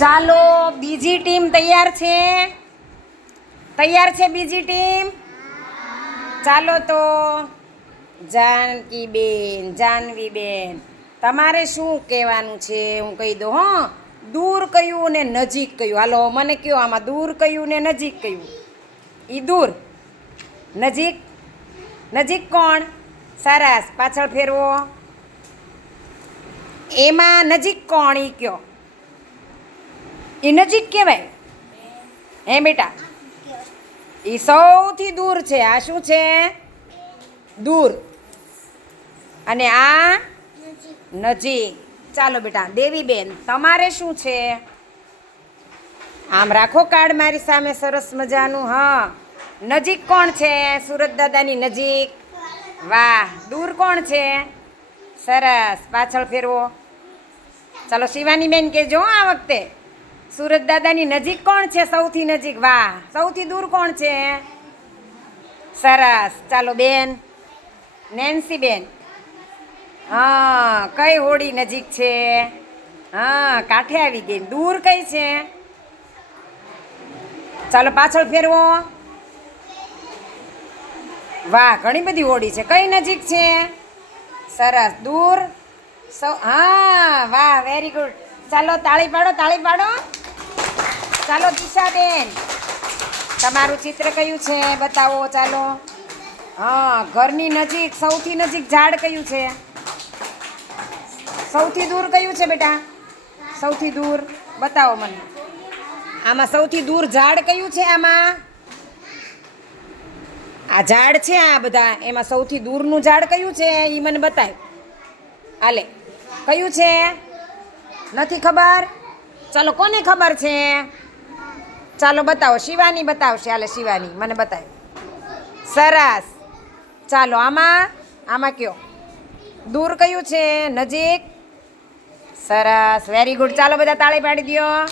ચાલો, બીજી ટીમ તૈયાર છે. તૈયાર છે બીજી ટીમ? ચાલો તો, જાનકીબેન, જાનવીબેન, તમારે શું કહેવાનું છે? હું કહી દઉં, હો, દૂર કયું ને નજીક કયું? હાલો, મને કયો આમાં દૂર કયું ને નજીક કયું? એ દૂર. નજીક? નજીક કોણ? સરસ પાછળ ફેરવો. એમાં નજીક કોણ એ કયો? એ નજીક કહેવાય. હે બેટા? એ સૌથી દૂર છે. આ શું છે? દૂર. અને આ નજીક. ચાલો બેટા, દેવીબેન, તમારે શું છે? આમ રાખો કાર્ડ મારી સામે, સરસ મજાનું, હા. નજીક કોણ છે? સુરત દાદાની નજીક. વાહ, દૂર કોણ છે? સરસ. પાછળ ફેરવો. ચાલો શિવાની બેન કહેજો આ વખતે. સુરત દાદાની નજીક કોણ છે સૌથી નજીક? વાહ, સૌથી દૂર કોણ છે? સરસ. ચાલો બેન. નેન્સી બેન હા, કઈ હોડી નજીક છે? હા, કાંઠે આવી ગઈ. દૂર કઈ છે? ચાલો પાછળ ફેરવો. વાહ, ઘણી બધી હોડી છે. કઈ નજીક છે? સરસ. દૂર. સૌ, હા, વાહ વેરી ગુડ ચાલો, તાળી પાડો તાળી પાડો. ચાલો દિશાબેન તમારું ચિત્ર કયું છે? બતાવો, ચાલો. હા, ઘરની નજીક, સૌથી નજીક ઝાડ કયું છે? સૌથી દૂર કયું છે, બેટા? સૌથી દૂર. બતાવો મને. આમાં સૌથી દૂર ઝાડ કયું છે આમાં? આ ઝાડ છે આ બધા. એમાં સૌથી દૂરનું ઝાડ કયું છે? એ મને બતાવ હાલે કયું છે? નથી ખબર? ચાલો, કોને ખબર છે? ચાલો, બતાવો. શિવાની બતાવશે હાલે, શિવાની. મને બતાવ. સરસ. ચાલો, આમાં આમાં કયો? દૂર કયું છે? નજીક? સરસ. વેરી ગુડ ચાલો, બધા તાળી પાડી દ્યો.